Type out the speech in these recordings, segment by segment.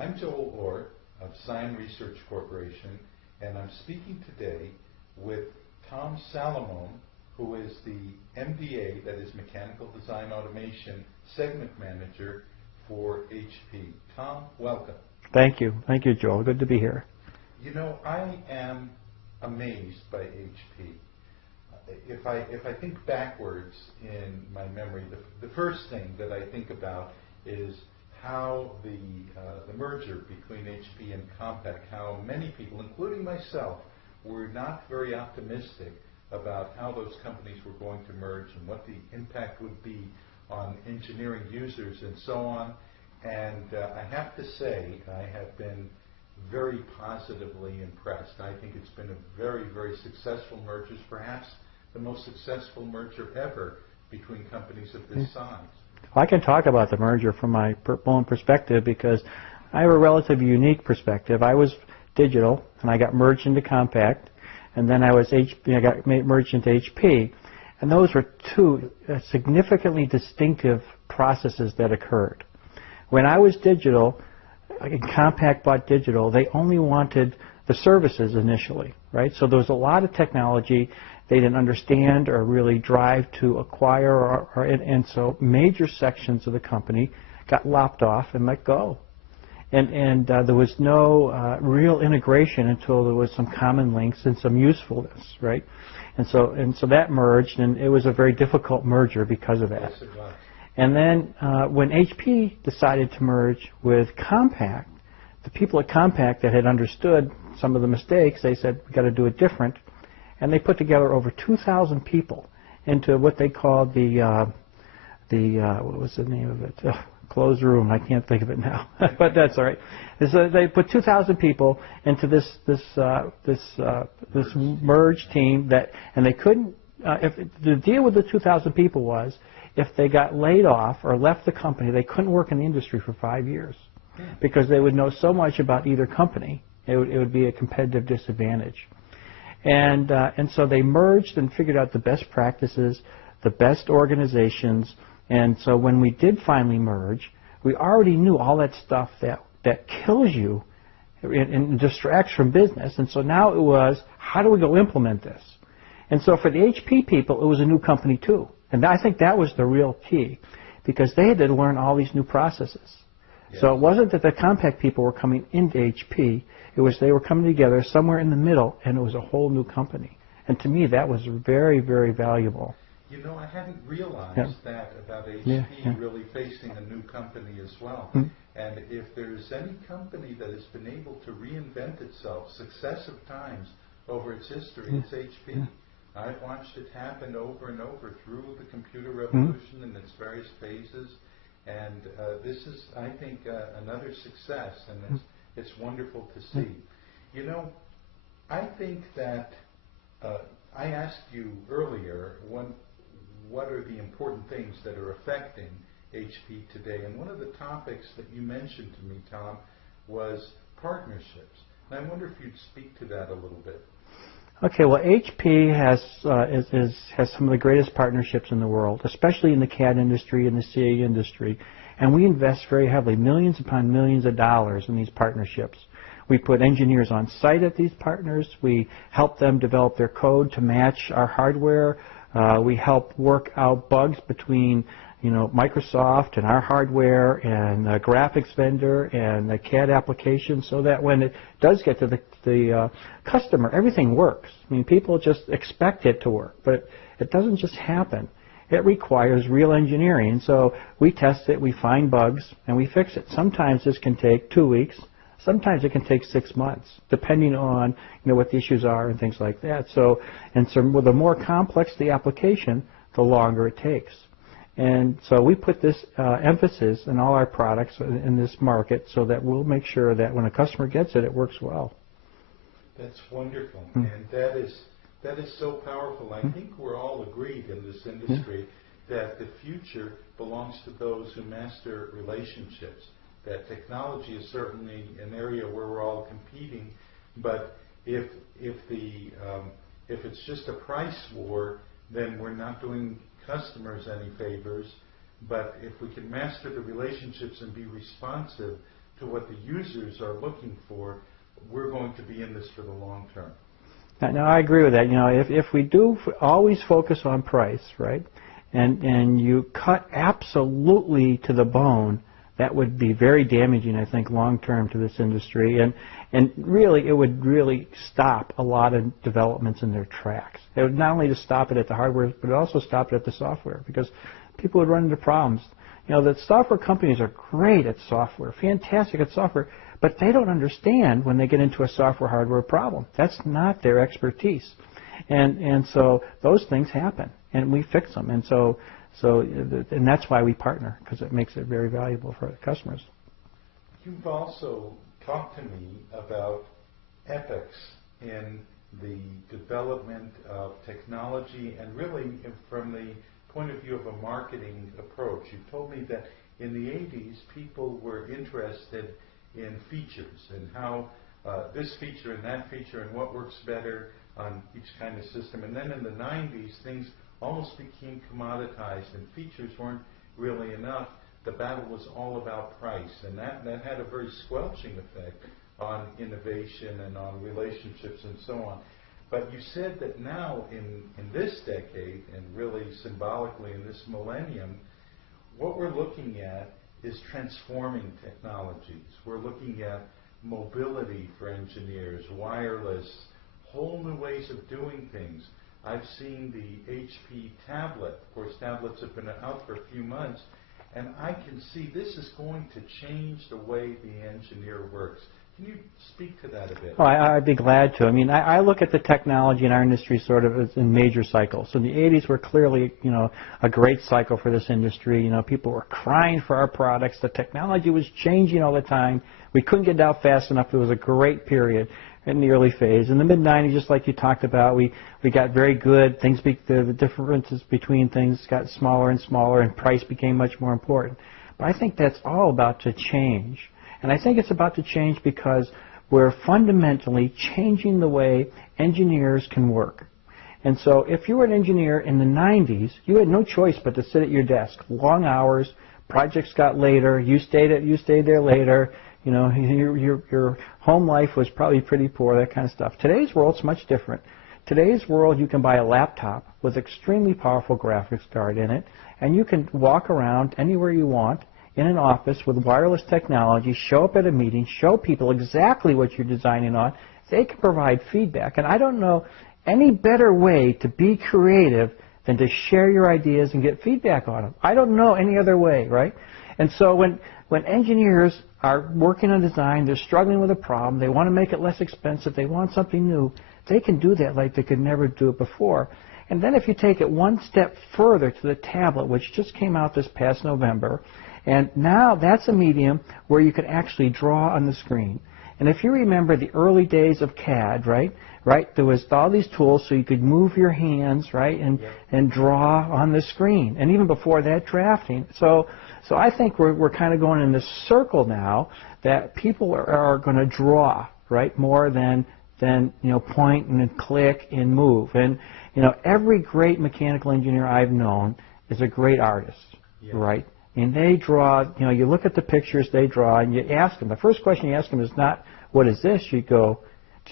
I'm Joel Orr of Scion Research Corporation, and I'm speaking today with Tom Salomone, who is the MDA, that is Mechanical Design Automation, Segment Manager for HP. Tom, welcome. Thank you. Thank you, Joel. Good to be here. You know, I am amazed by HP. If I think backwards in my memory, the first thing that I think about is how the merger between HP and Compaq, how many people, including myself, were not very optimistic about how those companies were going to merge and what the impact would be on engineering users and so on. And I have to say, I have been very positively impressed. I think it's been a very, very successful merger, perhaps the most successful merger ever between companies of this size. Well, I can talk about the merger from my own perspective because I have a relatively unique perspective. I was digital, and I got merged into Compaq, and then I got merged into HP, and those were two significantly distinctive processes that occurred. When I was digital, and Compaq bought digital, they only wanted the services initially, right? So there was a lot of technology they didn't understand or really drive to acquire, and so major sections of the company got lopped off and let go. And there was no real integration until there was some common links and some usefulness, right? And so that merged, and it was a very difficult merger because of that. Yes, it was. And then when HP decided to merge with Compaq, the people at Compaq that had understood some of the mistakes, they said, we got to do it different. And they put together over 2,000 people into what they called what was the name of it? Closed room. I can't think of it now, but that's all right. So they put 2,000 people into this merged team and they couldn't. The deal with the 2,000 people was, if they got laid off or left the company, they couldn't work in the industry for 5 years because they would know so much about either company. It would be a competitive disadvantage. And so they merged and figured out the best practices, the best organizations. And so when we did finally merge, we already knew all that stuff that kills you and distracts from business. And so now it was, how do we go implement this? And so for the HP people, it was a new company too. And I think that was the real key, because they had to learn all these new processes. Yes. So it wasn't that the Compaq people were coming into HP. It was they were coming together somewhere in the middle, and it was a whole new company. And to me, that was very, very valuable. You know, I hadn't realized that about HP really facing a new company as well. And if there's any company that has been able to reinvent itself successive times over its history, it's HP. I've watched it happen over and over through the computer revolution in its various phases. And this is, I think, another success, and it's wonderful to see. You know, I think that I asked you earlier what are the important things that are affecting HP today, and one of the topics that you mentioned to me, Tom, was partnerships. And I wonder if you'd speak to that a little bit. Okay, well, HP has some of the greatest partnerships in the world, especially in the CAD industry and the CAE industry, and we invest very heavily, millions upon millions of dollars in these partnerships. We put engineers on site at these partners. We help them develop their code to match our hardware. We help work out bugs between Microsoft and our hardware and the graphics vendor and the CAD application, so that when it does get to the customer, everything works. I mean, people just expect it to work, but it doesn't just happen. It requires real engineering. So we test it, we find bugs, and we fix it. Sometimes this can take 2 weeks. Sometimes it can take 6 months, depending on what the issues are and things like that. So with the more complex the application, the longer it takes. And so we put this emphasis in all our products in this market so that we'll make sure that when a customer gets it, it works well. That's wonderful, and that is so powerful. I think we're all agreed in this industry that the future belongs to those who master relationships. That technology is certainly an area where we're all competing, but if it's just a price war, then we're not doing customers any favors. But if we can master the relationships and be responsive to what the users are looking for, we're going to be in this for the long term. Now, I agree with that. You know, if we do always focus on price, right, and you cut absolutely to the bone, that would be very damaging, I think, long term to this industry, and really it would really stop a lot of developments in their tracks. It would not only just stop it at the hardware, but it also stop it at the software, because people would run into problems. You know, the software companies are great at software, fantastic at software, but they don't understand when they get into a software hardware problem. That's not their expertise, and so those things happen, and we fix them, and and that's why we partner, because it makes it very valuable for the customers. You've also talked to me about ethics in the development of technology, and really from the point of view of a marketing approach. You told me that in the 80s people were interested in features and how this feature and that feature and what works better on each kind of system. And then in the 90s things almost became commoditized and features weren't really enough. The battle was all about price, and that had a very squelching effect on innovation and on relationships and so on. But you said that now in this decade, and really symbolically in this millennium, what we're looking at is transforming technologies. We're looking at mobility for engineers, wireless, whole new ways of doing things. I've seen the HP tablet. Of course, tablets have been out for a few months, and I can see this is going to change the way the engineer works. Can you speak to that a bit? Well, I'd be glad to. I mean, I look at the technology in our industry sort of as in major cycles. So the 80s were clearly, you know, a great cycle for this industry. You know, people were crying for our products. The technology was changing all the time. We couldn't get it out fast enough. It was a great period in the early phase. In the mid-90s, just like you talked about, we got very good. Things, the differences between things got smaller and smaller, and price became much more important. But I think that's all about to change. And I think it's about to change because we're fundamentally changing the way engineers can work. And so if you were an engineer in the 90s, you had no choice but to sit at your desk. Long hours, projects got later, you stayed there later. You know, your home life was probably pretty poor, that kind of stuff. Today's world's much different. Today's world, you can buy a laptop with extremely powerful graphics card in it, and you can walk around anywhere you want in an office with wireless technology, show up at a meeting, show people exactly what you're designing on. They can provide feedback. And I don't know any better way to be creative than to share your ideas and get feedback on them. I don't know any other way, right? And so when engineers are working on design, they're struggling with a problem, they want to make it less expensive, they want something new, they can do that like they could never do it before. And then if you take it one step further to the tablet, which just came out this past November, and now that's a medium where you can actually draw on the screen. And if you remember the early days of CAD, right, there was all these tools so you could move your hands, right, and draw on the screen. And even before that, drafting. So I think we're kind of going in this circle now that people are going to draw, right, more than you know, point and click and move. And you know, every great mechanical engineer I've known is a great artist, right? And they draw, you know, you look at the pictures they draw and you ask them. The first question you ask them is not, what is this? You go,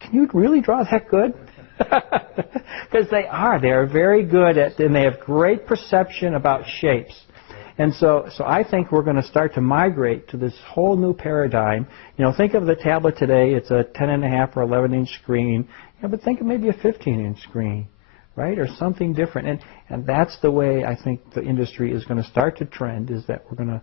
can you really draw that good? Because they are very good at, and they have great perception about shapes. And so I think we're going to start to migrate to this whole new paradigm. You know, think of the tablet today, it's a 10.5 or 11-inch screen. Yeah, but think of maybe a 15-inch screen, right, or something different. And that's the way I think the industry is going to start to trend, is that we're going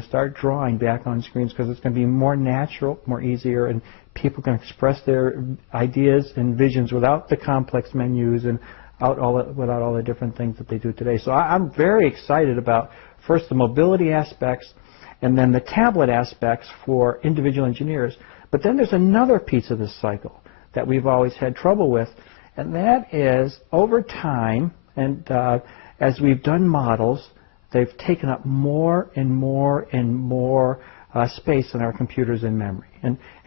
to start drawing back on screens, because it's going to be more natural, more easier, and people can express their ideas and visions without the complex menus and without all the different things that they do today. So I'm very excited about, first, the mobility aspects, and then the tablet aspects for individual engineers. But then there's another piece of this cycle that we've always had trouble with, and that is over time, and as we've done models, they've taken up more and more and more space in our computers and memory.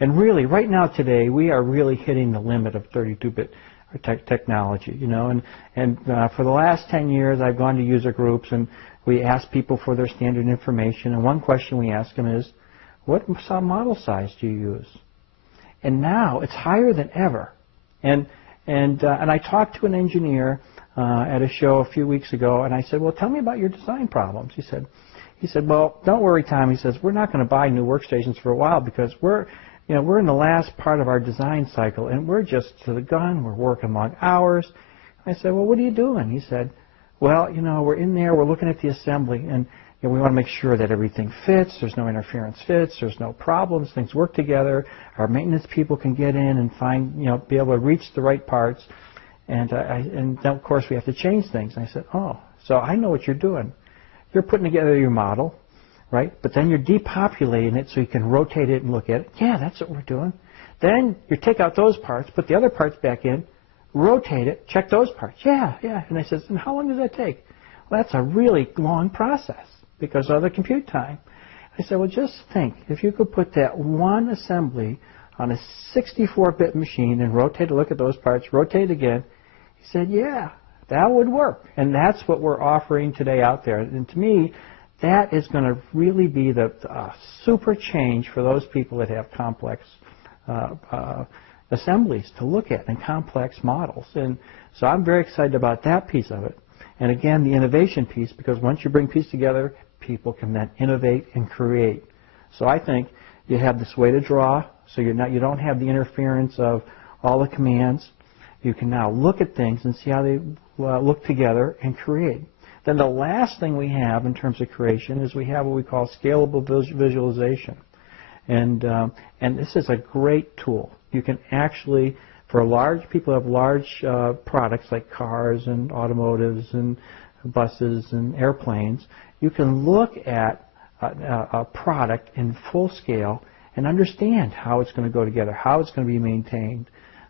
And really, right now today, we are really hitting the limit of 32-bit technology, you know. And for the last 10 years, I've gone to user groups, and we ask people for their standard information. And one question we ask them is, What model size do you use? And now it's higher than ever. And I talked to an engineer at a show a few weeks ago, and I said, well, tell me about your design problems. He said, well, don't worry, Tom. He says, we're not going to buy new workstations for a while because we're in the last part of our design cycle, and we're just to the gun. We're working long hours. I said, well, what are you doing? He said, well, we're in there. We're looking at the assembly, and we want to make sure that everything fits. There's no interference fits. There's no problems. Things work together. Our maintenance people can get in and find, be able to reach the right parts. And then, of course, we have to change things. And I said, oh, so I know what you're doing. You're putting together your model, right? But then you're depopulating it so you can rotate it and look at it. Yeah, that's what we're doing. Then you take out those parts, put the other parts back in, rotate it, check those parts. Yeah. And I said, and how long does that take? Well, that's a really long process because of the compute time. I said, well, just think, if you could put that one assembly on a 64-bit machine and rotate it, look at those parts, rotate it again. He said, yeah, that would work. And that's what we're offering today out there. And to me, that is going to really be the super change for those people that have complex assemblies to look at and complex models. And so I'm very excited about that piece of it. And again, the innovation piece, because once you bring pieces together, people can then innovate and create. So I think you have this way to draw, so you don't have the interference of all the commands. You can now look at things and see how they look together and create. Then the last thing we have in terms of creation is we have what we call scalable visualization. And this is a great tool. You can actually, for large people who have large products like cars and automotives and buses and airplanes, you can look at a product in full scale and understand how it's going to go together, how it's going to be maintained,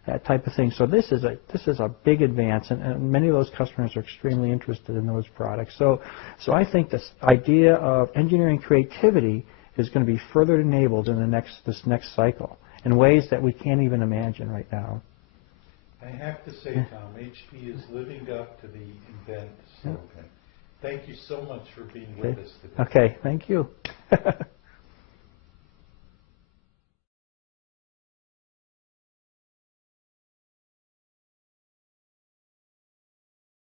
that type of thing. So this is a big advance, and many of those customers are extremely interested in those products. So I think this idea of engineering creativity is going to be further enabled in this next cycle in ways that we can't even imagine right now. I have to say, Tom, HP is living up to the invent slogan. Thank you so much for being with us today. Okay, thank you.